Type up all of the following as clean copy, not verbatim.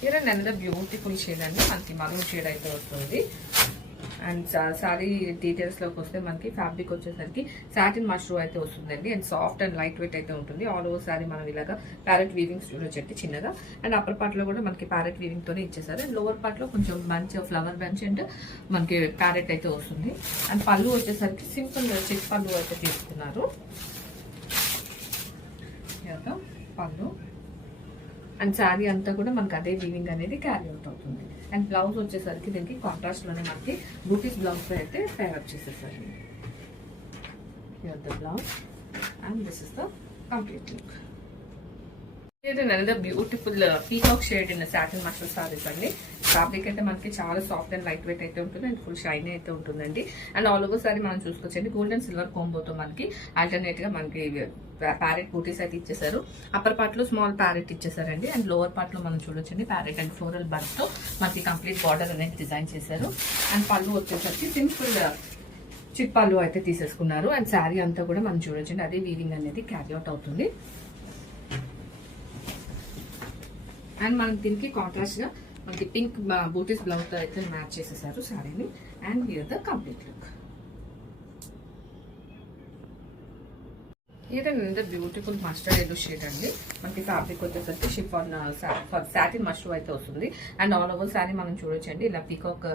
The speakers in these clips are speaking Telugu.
here another beautiful shade అండి, మనకి మరూన్ షేడ్ అయితే వస్తుంది. అండ్ సారీ డీటెయిల్స్ లోకి వస్తే మనకి ఫ్యాబ్రిక్ వచ్చేసరికి సాటిన్ మష్రూ అయితే వస్తుందండి. And soft and light wait అయితే ఉంటుంది. ఆల్ ఓవర్ సారీ మనం ఇలాగా ప్యారెట్ వీవింగ్ చూడొచ్చండి చిన్నగా. అండ్ అప్పర్ పార్ట్ లో కూడా మనకి ప్యారెట్ వీవింగ్ తోనే ఇచ్చేసారు. అండ్ లోవర్ పార్ట్ లో కొంచెం బంచ్ ఫ్లవర్ బంచ్ అండ్ మనకి ప్యారెట్ అయితే వస్తుంది. అండ్ పళ్ళు వచ్చేసరికి సింపుల్ చెక్ పళ్ళు అయితే తీసుకున్నారు. పళ్ళు అండ్ శారీ అంతా కూడా మనకి అదే వీవింగ్ అనేది క్యారీ అవుట్ అవుతుంది. అండ్ బ్లౌజ్ వచ్చేసరికి దీనికి కాంట్రాస్ట్ లోనే మనకి బూటీస్ బ్లౌజ్ తో అయితే పేరప్ చేసేసారు. The blouse and this is the complete look. Another beautiful peacock shade in satin mushroom saris అండి. ఫ్యాబ్రిక్ అయితే మనకి చాలా సాఫ్ట్ అండ్ లైట్ వెయిట్ అయితే ఉంటుంది. అండ్ ఫుల్ షైనీ అయితే ఉంటుందండి. అండ్ ఆల్ ఓవర్ సారీ మనం చూసుకోవచ్చండి గోల్డ్ అండ్ సిల్వర్ కోంబోతో మనకి ఆల్టర్నేట్ గా మనకి ప్యారెట్ బూటీస్ అయితే ఇచ్చేసారు. అప్పర్ పార్ట్ లో స్మాల్ ప్యారెట్ ఇచ్చేసారండి. అండ్ లోవర్ పార్ట్ లో మనం చూడొచ్చండి ప్యారెట్ అండ్ ఫ్లోరల్ బర్త్ తో మనకి కంప్లీట్ బార్డర్ అనేది డిజైన్ చేశారు. అండ్ పళ్ళు వచ్చేసరికి సింపుల్ చిట్ పళ్ళు అయితే తీసేసుకున్నారు. అండ్ శారీ అంతా కూడా మనం చూడొచ్చండి అదే వీవింగ్ అనేది క్యారీ అవుట్ అవుతుంది. అండ్ మనం దీనికి కాంట్రాస్ట్ గా మనకి పింక్ బూటీస్ బ్లౌజ్ తో అయితే మ్యాచ్ చేసేసారు శారీని. And here the complete look. ఇదంతా బ్యూటిఫుల్ మస్టర్డ్ ఎల్లో షేడ్ అండి. మనకి ఫ్యాబ్రిక్ వచ్చేసరికి షిఫాన్ సాటిన్ మష్రూ అయితే వస్తుంది. అండ్ ఆల్ ఓవర్ శారీ మనం చూడొచ్చండి ఇలా పీకాక్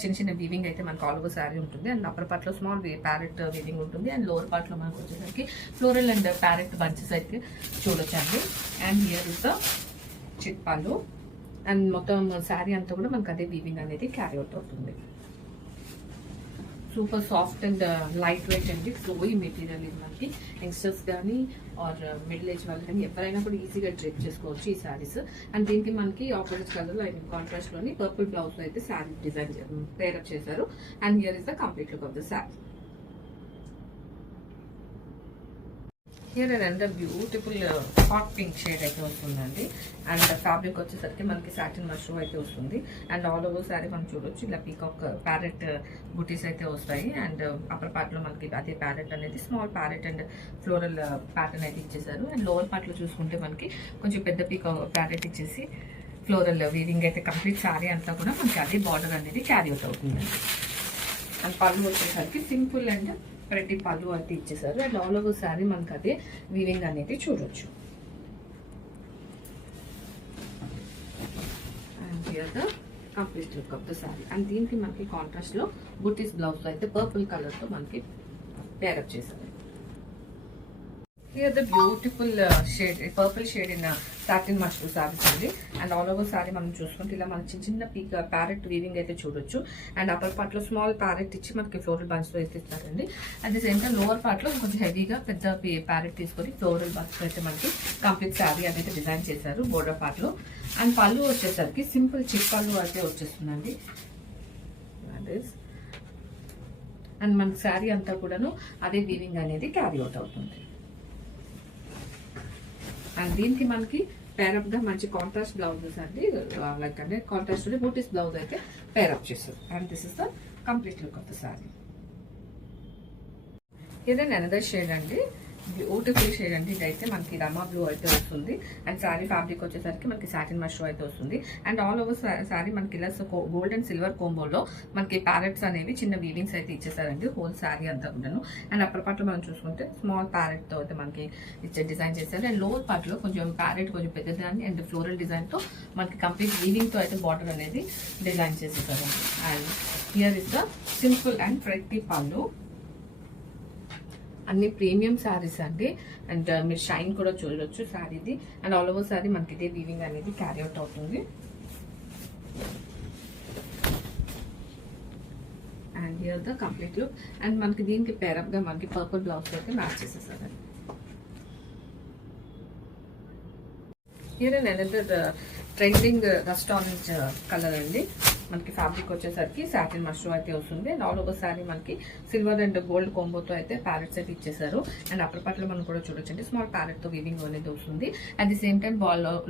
చిన్న చిన్న వీవింగ్ అయితే మనకి ఆల్ ఓవర్ శారీ ఉంటుంది. అండ్ అప్పర్ పార్ట్ లో స్మాల్ ప్యారెట్ వీవింగ్ ఉంటుంది. అండ్ లోవర్ పార్ట్ లో మనకు వచ్చేసరికి ఫ్లోరల్ అండ్ ప్యారెట్ బంచెస్ అయితే చూడొచ్చండి. అండ్ హియర్ ఇస్ ద చిట్ పళ్ళు. అండ్ మొత్తం శారీ అంతా కూడా మనకు అదే వీవింగ్ అనేది క్యారీ అవుట్ అవుతుంది. Super soft and light weight అండి. ఫ్లోయి మెటీరియల్ ఇది మనకి యంగ్స్టర్స్ కానీ ఆర్ మిడిల్ ఏజ్ వాళ్ళు కానీ ఎవరైనా కూడా ఈజీగా డ్రేప్ చేసుకోవచ్చు ఈ శారీస్. అండ్ దీనికి మనకి ఆపోజిట్ కలర్ లో కాంట్రాస్ట్ లోని పర్పుల్ బ్లౌజ్ లో అయితే శారీ డిజైన్ పేరప్ చేశారు. And here is the complete look of the sari. Here and beautiful hot pink shade అయితే వస్తుందండి. అండ్ ఫ్యాబ్రిక్ వచ్చేసరికి మనకి సాటిన్ మష్రూ అయితే వస్తుంది. అండ్ ఆల్ ఓవర్ శారీ మనం చూడొచ్చు ఇలా పీకాక్ ప్యారెట్ బూటీస్ అయితే వస్తాయి. అండ్ అప్పర్ పార్ట్ లో మనకి అదే ప్యారెట్ అనేది small parrot and floral pattern అయితే ఇచ్చేసారు. అండ్ లోవర్ పార్ట్ లో చూసుకుంటే మనకి కొంచెం పెద్ద పీకాక్ ప్యారెట్ ఇచ్చేసి ఫ్లోరల్ వీవింగ్ అయితే కంప్లీట్ శారీ అంతా కూడా మనకి అదే బార్డర్ అనేది క్యారీ అవుట్ అవుతుంది. అండ్ పళ్ళు వచ్చేసరికి సింపుల్ అండ్ ప్రతి పళ్ళు అయితే ఇచ్చేసారు. అండ్ ఆల్ ఓవర్ శారీ మనకి అదే వీవింగ్ అనేది చూడొచ్చు. And here the complete look of the sari. And దీనికి మనకి కాంట్రాస్ట్ లో బుటీస్ బ్లౌజ్ అయితే పర్పుల్ కలర్ తో మనకి పేరప్ చేశారు. Here the beautiful shade purple shade in satin mashru sarees అండి. అండ్ ఆల్ ఓవర్ సారీ మనం చూసుకుంటే ఇలా మన చిన్న చిన్న పీక్ ప్యారెట్ వీవింగ్ అయితే చూడొచ్చు. అండ్ అప్పర్ పార్ట్ లో స్మాల్ ప్యారెట్ ఇచ్చి మనకి ఫ్లోరల్ బంచ్ తో అయితే ఇస్తారండి. At the same time lower part లో కొంచెం హెవీగా పెద్ద ప్యారెట్ తీసుకొని ఫ్లోరల్ బంచ్ తో అయితే మనకి కంప్లీట్ శారీ అనేది డిజైన్ చేశారు బోర్డర్ పార్ట్ లో. అండ్ పళ్ళు వచ్చేసరికి సింపుల్ చిక్ పళ్ళు అయితే వచ్చేస్తుందండి. అండ్ మన శారీ అంతా కూడాను అదే వీవింగ్ అనేది క్యారీ అవుట్ అవుతుంది. అండ్ దీనికి మనకి పేరప్ గా మంచి కాంట్రాస్ట్ బ్లౌజెస్ అండి లైక్ అంటే కాంట్రాస్ట్ బూటీస్ బ్లౌజ్ అయితే పేరప్ చేస్తారు. And this is the complete look of the sorry. ఇదే అనదర్ షేడ్ అండి, బ్యూటిఫుల్ షేడ్ అండి. ఇదైతే మనకి రమా బ్లూ అయితే వస్తుంది. అండ్ శారీ ఫ్యాబ్రిక్ వచ్చేసరికి మనకి సాటిన్ మష్రూ అయితే వస్తుంది. అండ్ ఆల్ ఓవర్ శారీ మనకి ఇలా గోల్డ్ అండ్ సిల్వర్ కోంబోలో మనకి ప్యారెట్స్ అనేవి చిన్న వీవింగ్స్ అయితే ఇచ్చేసారండి హోల్ శారీ అంతా కూడాను. అండ్ అప్పర్ పార్ట్ లో మనం చూసుకుంటే స్మాల్ ప్యారెట్ తో అయితే మనకి ఇచ్చే డిజైన్ చేశారు. అండ్ లోవర్ పార్ట్ లో కొంచెం ప్యారెట్ కొంచెం పెద్దదాన్ని అండ్ ఫ్లోరల్ డిజైన్ తో మనకి కంప్లీట్ వీవింగ్ తో అయితే బార్డర్ అనేది డిజైన్ చేసేసారండి. And here is the simple and pretty pallu. అన్ని ప్రీమియం శారీస్ అండి. అండ్ మీరు షైన్ కూడా చూడొచ్చు శారీది. అండ్ ఆల్ ఓవర్ శారీ మనకి ఇదే వీవింగ్ అనేది క్యారీ అవుట్ అవుతుంది. And here the complete look. And మనకి దీనికి పేరప్ గా మనకి పర్పుల్ బ్లౌజ్ అయితే మ్యాచ్ చేసేసారండి. Here and another trending rust orange colour అండి. మనకి ఫ్యాబ్రిక్ వచ్చేసరికి సాటిన్ మష్రూ అయితే వస్తుంది. అండ్ ఆల్ ఓవర్ శారీ మనకి సిల్వర్ అండ్ గోల్డ్ కోంబోతో అయితే ప్యారెట్స్ అయితే ఇచ్చేసారు. అండ్ అప్పర్ పార్ట్ లో మనం కూడా చూడొచ్చండి స్మాల్ ప్యారెట్ తో వీవింగ్ అనేది వస్తుంది. At the same time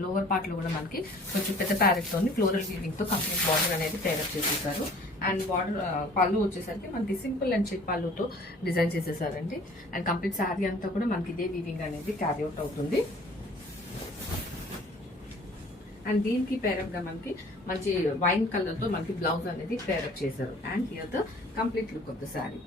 lower part లో కూడా మనకి కొంచెం పెద్ద ప్యారెట్ తోని ఫ్లోరల్ వీవింగ్ తో కంప్లీట్ బార్డర్ అనేది పేరప్ చేసేసారు. అండ్ బార్డర్ పళ్ళు వచ్చేసరికి మనకి సింపుల్ అండ్ చిట్ పళ్ళుతో డిజైన్ చేసేసారండి. అండ్ కంప్లీట్ శారీ అంతా కూడా మనకి ఇదే వీవింగ్ అనేది క్యారీ అవుట్ అవుతుంది. అండ్ దీనికి పేరప్ గా మనకి మంచి వైన్ కలర్ తో మనకి బ్లౌజ్ అనేది పేరప్ చేశారు. And here the complete look of the sari.